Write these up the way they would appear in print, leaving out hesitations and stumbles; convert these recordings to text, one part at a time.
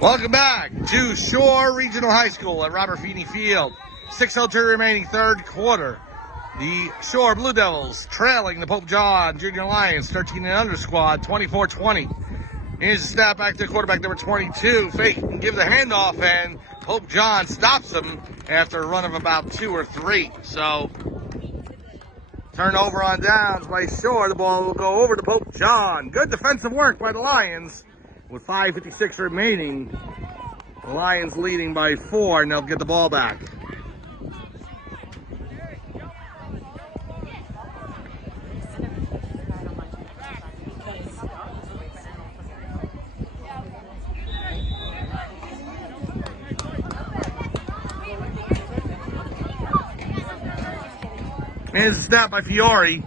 Welcome back to Shore Regional High School at Robert Feeney Field. 6:02 remaining third quarter. The Shore Blue Devils trailing the Pope John Junior Lions 13 and under squad 24-20. Here's a snap back to quarterback number 22. Fake and give the handoff, and Pope John stops him after a run of about 2 or 3. So turnover on downs by Shore. The ball will go over to Pope John. Good defensive work by the Lions. With 5:56 remaining, the Lions leading by 4, and they'll get the ball back. Here's a snap by Fiore.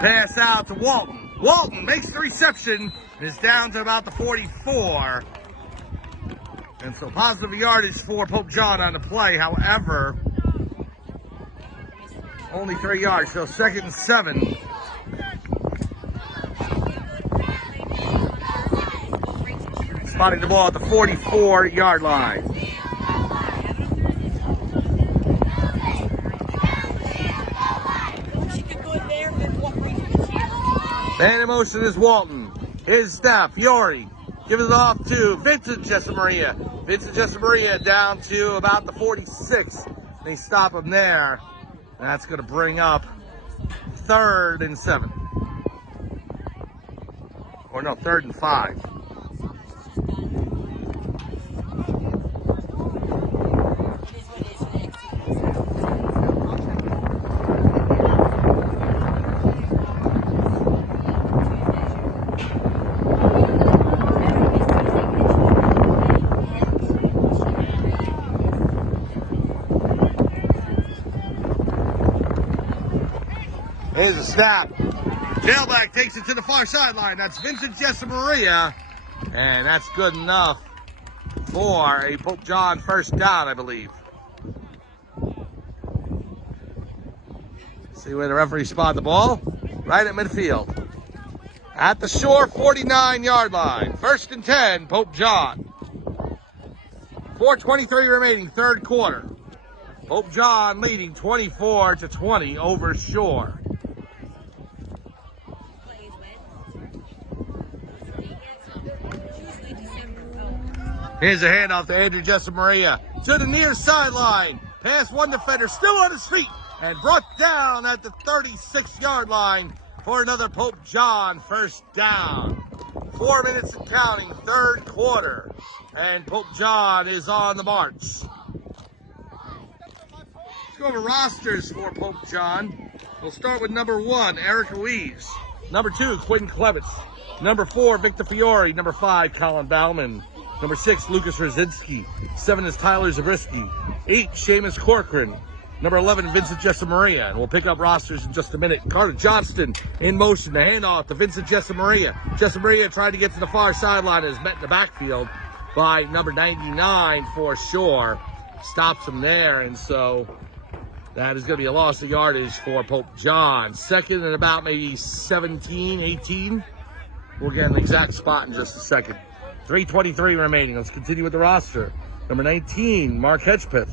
Pass out to Walton. Walton makes the reception. Is down to about the 44. And so positive yardage for Pope John on the play. However, only 3 yards. So 2nd and 7. Spotting the ball at the 44-yard line. And in motion is Walton. His snap, Fiore gives it off to Vincent Jessamaria. Vincent Jessamaria down to about the 46. They stop him there. That's going to bring up 3rd and 7. Or no, 3rd and 5. Here's a snap. Tailback takes it to the far sideline. That's Vincent Jessamaria. And that's good enough for a Pope John first down, I believe. See where the referee spotted the ball? Right at midfield. At the Shore 49-yard line. 1st and 10, Pope John. 4:23 remaining, third quarter. Pope John leading 24-20 over Shore. Here's a handoff to Andrew Jessamaria to the near sideline. Past one defender, still on his feet, and brought down at the 36-yard line for another Pope John first down. 4 minutes and counting, third quarter, and Pope John is on the march. Let's go over rosters for Pope John. We'll start with number 1, Eric Ruiz. Number 2, Quentin Clements. Number 4, Victor Fiore. Number 5, Colin Bauman. Number 6, Lucas Roszinski. 7 is Tyler Zabriskie. 8, Seamus Corcoran. Number 11, Vincent Jessamaria. And we'll pick up rosters in just a minute. Carter Johnston in motion. The handoff to Vincent Jessamaria. Jessamaria trying to get to the far sideline, is met in the backfield by number 99 for Shore. Stops him there, and so that is going to be a loss of yardage for Pope John. 2nd and about maybe 17, 18. We'll get an exact spot in just a second. 3:23 remaining. Let's continue with the roster. Number 19, Mark Hedgepeth.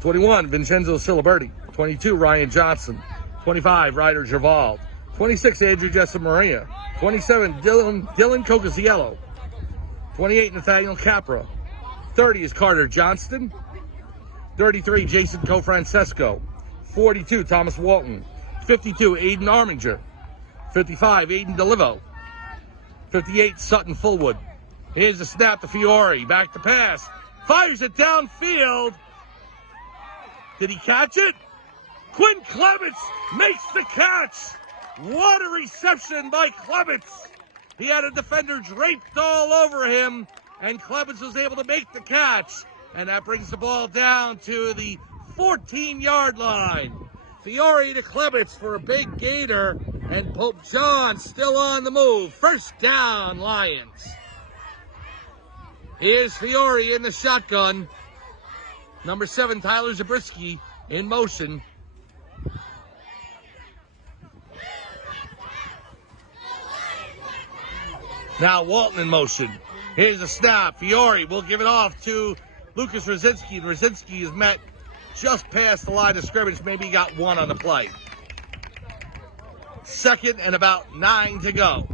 21, Vincenzo Siliberti. 22, Ryan Johnson. 25, Ryder Gervald. 26, Andrew Jessamaria. 27, Dylan Cocasiello. 28, Nathaniel Capra. 30 is Carter Johnston. 33, Jason Cofrancesco. 42, Thomas Walton. 52, Aiden Arminger. 55, Aiden DeLivo. 58, Sutton Fullwood. Here's the snap to Fiore. Back to pass. Fires it downfield. Did he catch it? Quinn Clements makes the catch. What a reception by Clements. He had a defender draped all over him, and Clements was able to make the catch. And that brings the ball down to the 14-yard line. Fiore to Clements for a big gainer, and Pope John still on the move. First down, Lions. Here's Fiore in the shotgun. Number 7, Tyler Zabriskie in motion. Now Walton in motion. Here's a snap. Fiore will give it off to Lucas Rosinski, and Rosinski is met just past the line of scrimmage. Maybe he got one on the play. 2nd and about 9 to go.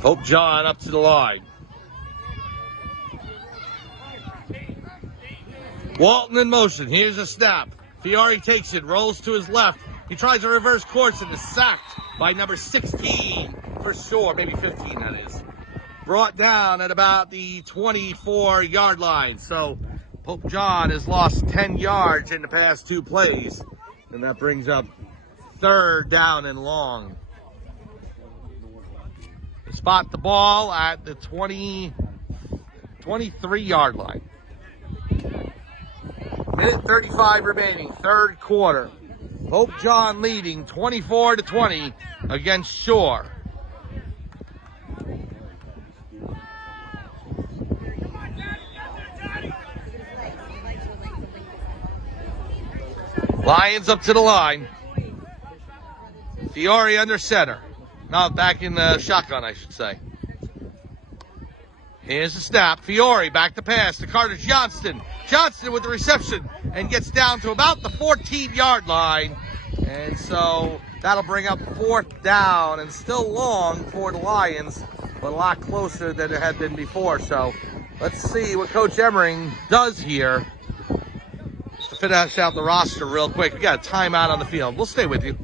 Pope John up to the line. Walton in motion. Here's a snap. Fiore takes it, rolls to his left. He tries a reverse course and is sacked by number 16 for sure, maybe 15 that is. Brought down at about the 24-yard line. So Pope John has lost 10 yards in the past 2 plays. And that brings up 3rd down and long. They spot the ball at the 23-yard line. Minute 35 remaining, 3rd quarter. Pope John leading 24-20 against Shore. Lions up to the line. Fiore under center. Now back in the shotgun, I should say. Here's the snap. Fiore back to pass to Carter Johnston. Johnston with the reception and gets down to about the 14-yard line. And so that'll bring up 4th down and still long for the Lions, but a lot closer than it had been before. So let's see what Coach Emmering does here. Just to finish out the roster real quick. We got a timeout on the field. We'll stay with you.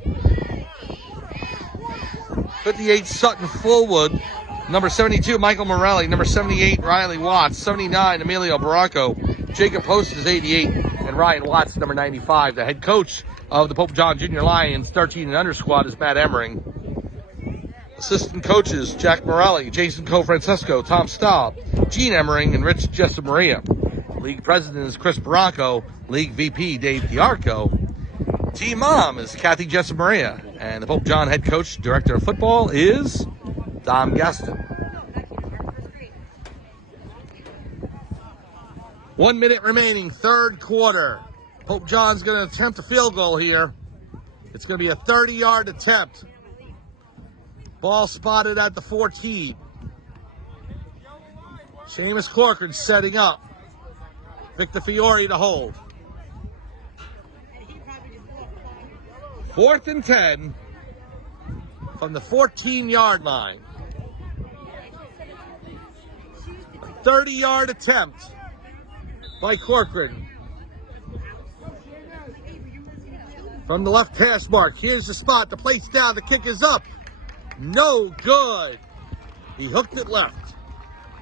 58, Sutton Fullwood. Number 72, Michael Morelli. Number 78, Riley Watts. 79, Emilio Barranco. Jacob Post is 88. And Ryan Watts, number 95. The head coach of the Pope John Junior Lions 13 and under squad is Matt Emmering. Assistant coaches, Jack Morelli, Jason Cofrancesco, Tom Staub, Gene Emmering, and Rich Jessamaria. League president is Chris Barranco. League VP, Dave Diarco. Team mom is Kathy Jessamaria. And the Pope John head coach, director of football is Dom Gaston. 1 minute remaining, 3rd quarter. Pope John's going to attempt a field goal here. It's going to be a 30-yard attempt. Ball spotted at the 14. Seamus Corcoran setting up. Victor Fiore to hold. 4th and 10 from the 14-yard line. A 30-yard attempt by Corcoran. From the left hash mark, here's the spot. The plate's down. The kick is up. No good. He hooked it left.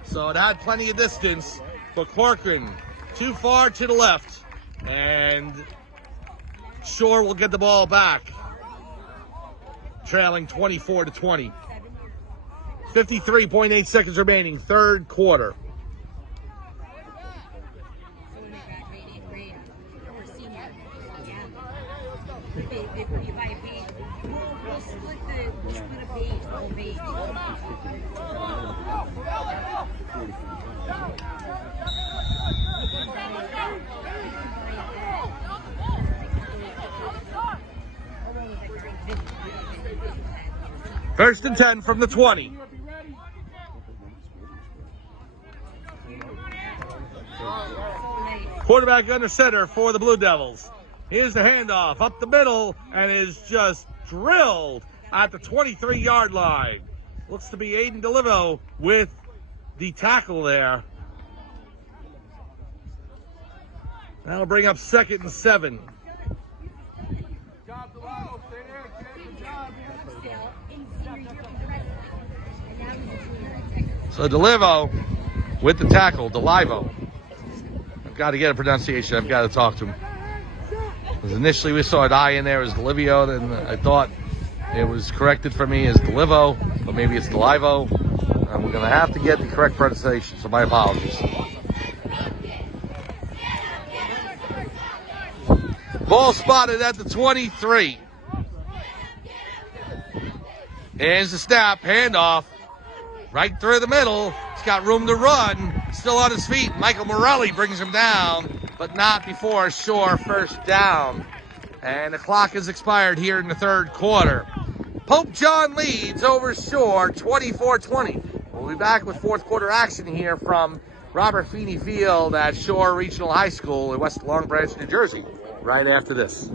So it had plenty of distance for Corcoran. Too far to the left. And Shore will get the ball back. Trailing 24-20. 53.8 seconds remaining, 3rd quarter. First and 10 from the 20. Quarterback under center for the Blue Devils. Here's the handoff up the middle and is just drilled at the 23-yard line. Looks to be Aiden DeLivo with the tackle there. That'll bring up 2nd and 7. So DeLivo with the tackle, DeLivo. I've got to get a pronunciation. I've got to talk to him. Because initially we saw an I in there as DeLivio, then I thought it was corrected for me as DeLivo, but maybe it's DeLivo. We're going to have to get the correct pronunciation, so my apologies. Ball spotted at the 23. Here's the snap, handoff. Right through the middle. He's got room to run. Still on his feet. Michael Morelli brings him down, but not before Shore first down. And the clock has expired here in the third quarter. Pope John leads over Shore 24-20. We'll be back with fourth quarter action here from Robert Feeney Field at Shore Regional High School in West Long Branch, New Jersey, right after this.